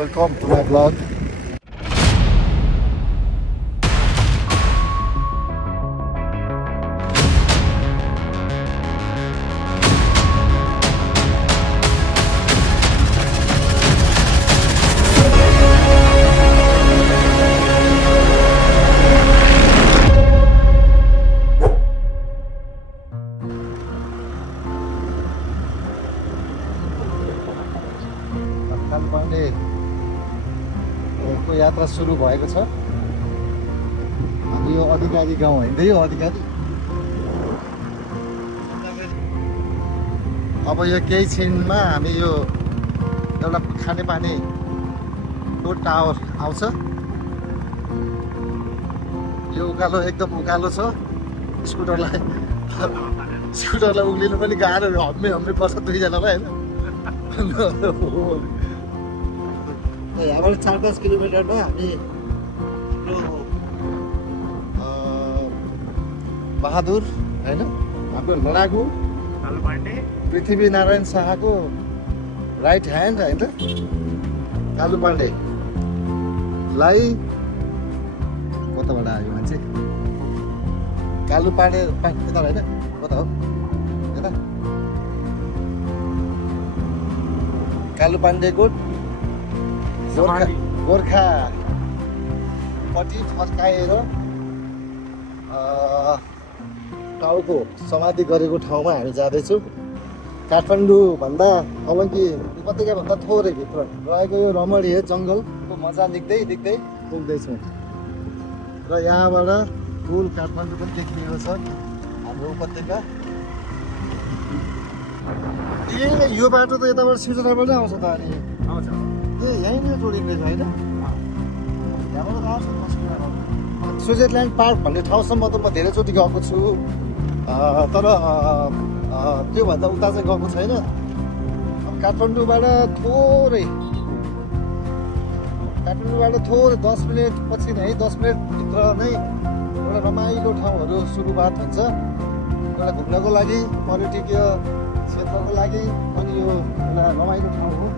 Welcome to my vlog. को यात्रा सुरु भएको छ। हामी यो अधिकारी गाउँ हिँड्दै हो अधिकारी। अब यो केही छिनमा हामी यो एउटा खानेपानी टो टावर आउँछ। यो उकालो एकदम उकालो छ। स्कुटरलाई उक्लिनु पनि गाह्रो हम्मे पर्छ दुईजनालाई होइन। यहाँबाट 4-5 किलोमिटरमा हामी बहादुर होइन हाम्रो लडाकु पृथ्वीनारायण शाहको राइट ह्यान्ड होइन कालु पाण्डेलाई कताबाट आयो मान्छे कालु पाण्डे यता होइन कता हो यता कालु पाण्डेको गोर्खापट्टि फर्काएर टाउको समाधि गरेको ठाउँमा हामी जाँदैछौँ। काठमाडौँभन्दा अलङ्की उपत्यकाभन्दा थोरै भित्र रहेको यो रमणीय जङ्गलको मजा देख्दै पुग्दैछौँ र यहाँबाट ठुल काठमाडौँ पनि देखिएको छ हाम्रो उपत्यका। यो बाटो त यताबाट सिर्जनाबाट आउँछ त अनि आउँछ यहीँनिर जोडिँदैछ होइन। स्विजरल्यान्ड पार्क भन्ने ठाउँसम्म त म धेरैचोटि गएको छु तर त्योभन्दा उता चाहिँ गएको छैन। काठमाडौँबाट थोरै 10 मिनट पछि नै 10 मिनटभित्र नै एउटा रमाइलो ठाउँहरू सुरुवात हुन्छ। एउटा घुम्नको लागि पर्यटकीय क्षेत्रको लागि अनि यो एउटा रमाइलो ठाउँ हो।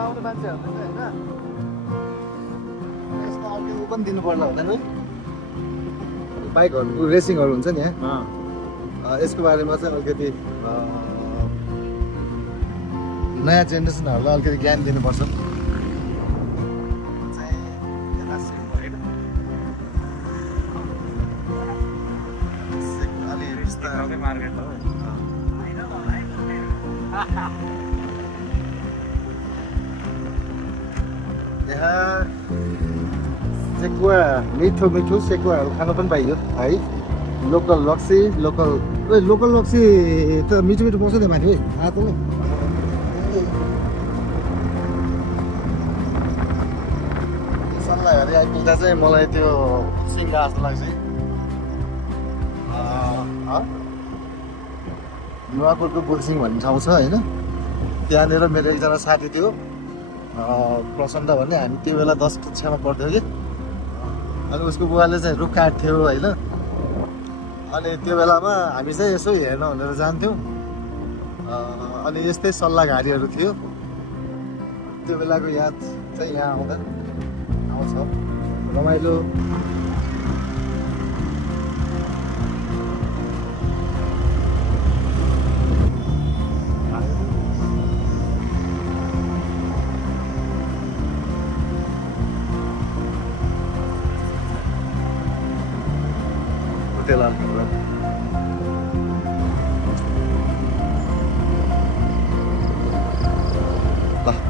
आउने मान्छेहरू होइन यस्तो अर्को पनि दिनु पर्ला हुँदैन बाइकहरूको रेसिङहरू हुन्छ नि यसको बारेमा चाहिँ अलिकति नयाँ जेनेरेसनहरूलाई अलिकति ज्ञान दिनुपर्छ। यहाँ सेकुवा मिठो सेकुवाहरू खान पनि पाइयो है। लोकल लक्सी त मिठो पाउँछ नि माथि आएको सल्लाहहरू आइपुग्दा चाहिँ मलाई त्यो सिङ्गा जस्तो लाग्छ। नुवाकोटको बुर्सिङ भन्ने ठाउँ छ होइन। त्यहाँनिर मेरो एकजना साथी थियो प्रचण्ड भन्ने। हामी त्यो बेला 10 कक्षामा पढ्थ्यौँ कि अनि उसको बुवाले चाहिँ रुख काट्थ्यो होइन। अनि त्यो बेलामा हामी चाहिँ यसो हेर्न भनेर जान्थ्यौँ अनि यस्तै सल्लाहघारीहरू थियो। त्यो बेलाको याद चाहिँ यहाँ आउँछ रमाइलो।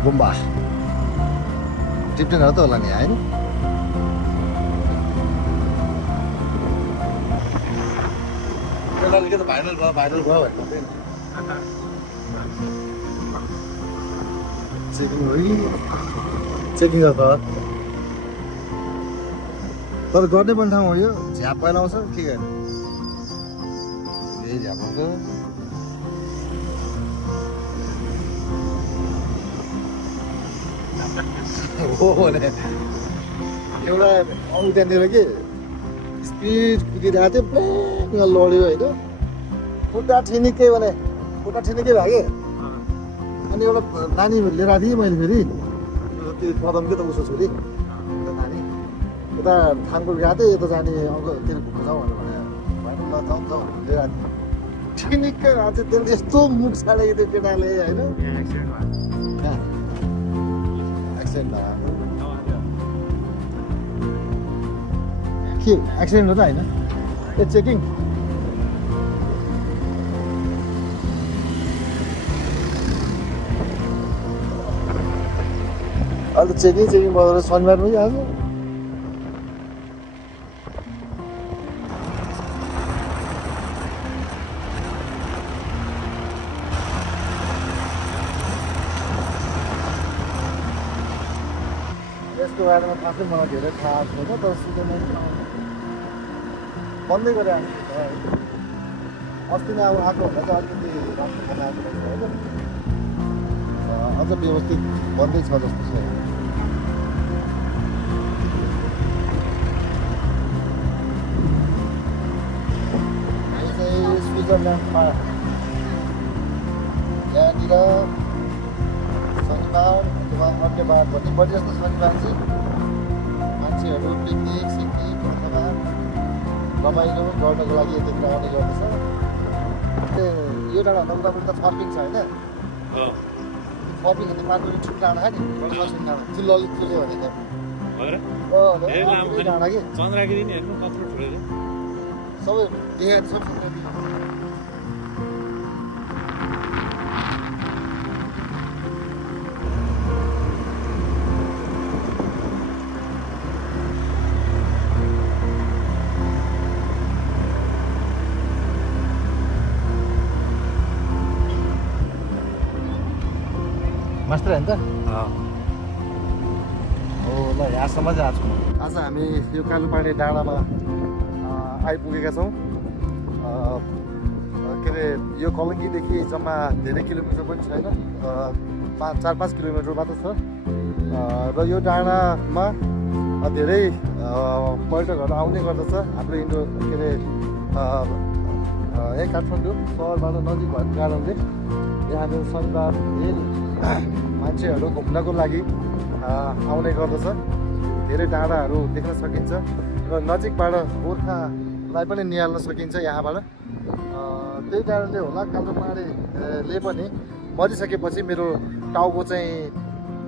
गुम्बा टिप्टेनहरू त होला नि होइन। अलिकति भाइरल भयो भन्नु चेकिङ त तर गर्ने पनि ठाउँ हो यो। झ्याप पहिलाउँछ के गर्ने। हाम्रो हो भने एउटा अरू त्यहाँनिर के स्पिड कुदिरहेको थियो लड्यो होइन खुट्टा ठिनिकै भने खुट्टा ठिनिकै भयो कि अनि एउटा नानी लिएर आएको थिएँ मैले फेरि त्यो पदमकै त उसो छोरी त्यो नानी उता थाङकोट गएको थिएँ यता जाने अङ्कल किन घुम्नु जाउँ भनेर भने ल जाउँ जाउँ लिएर आएको थिएँ ठिनिकै आएको थियो त्यसले यस्तो मुख छाडेको थियो केटाले होइन एक्सिडेन्ट भयो के एक्सिडेन्ट हो त होइन ए चेकिङ अहिले त चेकिङ भएर शनिबारमै आज यसको बारेमा खासै मलाई धेरै थाहा छैन तर सुन्दै बन्दै गरेर आएको अस्ति नै अब आएको भन्दा चाहिँ अलिकति राम्रो खाना आएको होइन अझ व्यवस्थित बन्दैछ जस्तो छ हामी चाहिँ स्विजरल्यान्डमा यहाँनिर शनिबार अथवा अन्य बार भन्ने बढी जस्तो शनिबार चाहिँ मान्छेहरू पिकनिक सिकनिक अथवा रमाइलो गर्नको लागि यतिखेर आउने गर्दछ यो डाँडाभन्दा उतापट्टि त फर्पिङ छ होइन फर्पिङ त माटो ठुलो डाँडा नि मसिन डाँडा चिल्लो अलिक ठुलो भनेको डाँडा कि सबै देखाएर सब मास्टर होइन त हो ल यहाँसम्म चाहिँ आज हामी यो कालुपाडे डाँडामा आइपुगेका छौँ के अरे यो कलङ्कीदेखि जम्मा धेरै किलोमिटर पनि छैन 4-5 किलोमिटर मात्र छ र यो डाँडामा धेरै पर्यटकहरू आउने गर्दछ हाम्रो इन्डो के अरे यही काठमाडौँ सहरबाट नजिक भएको कारणले यहाँनिर शनिबार धेरै मान्छेहरू घुम्नको लागि आउने गर्दछ धेरै डाँडाहरू देख्न सकिन्छ र नजिकबाट गोर्खालाई पनि निहाल्न सकिन्छ यहाँबाट त्यही कारणले होला कालुपाडेले पनि मरिसकेपछि मेरो टाउको चाहिँ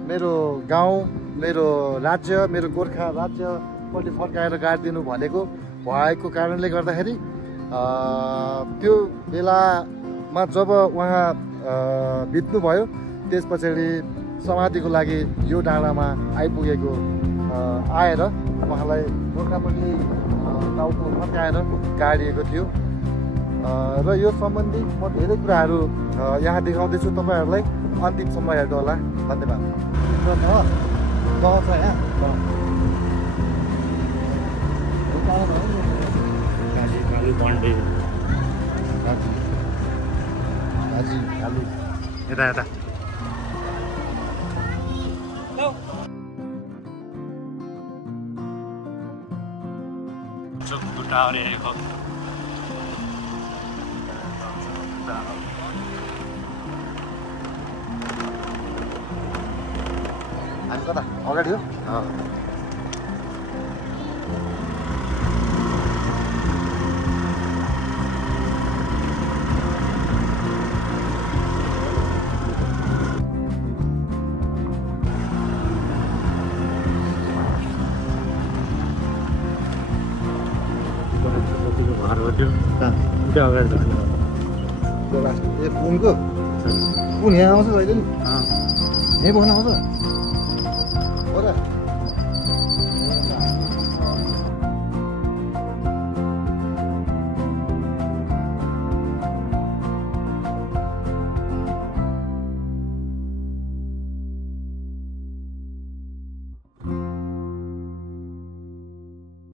मेरो गाउँ मेरो राज्य मेरो गोर्खा राज्यपट्टि फर्काएर गाडिदिनु भनेको भएको कारणले गर्दाखेरि त्यो बेलामा जब उहाँ बित्नुभयो त्यस पछाडि समाधिको लागि यो डाँडामा आइपुगेको आएर उहाँलाई गोर्खापट्टि टाउको फर्काएर गाडिएको थियो र यो सम्बन्धी म धेरै कुराहरू यहाँ देखाउँदैछु तपाईँहरूलाई अन्तिमसम्म हेर्नु होला धन्यवाद यता यता हामी कता अगाडि हो कुन यहाँ आउँछ अहिले नि यहीँ बस्न आउँछ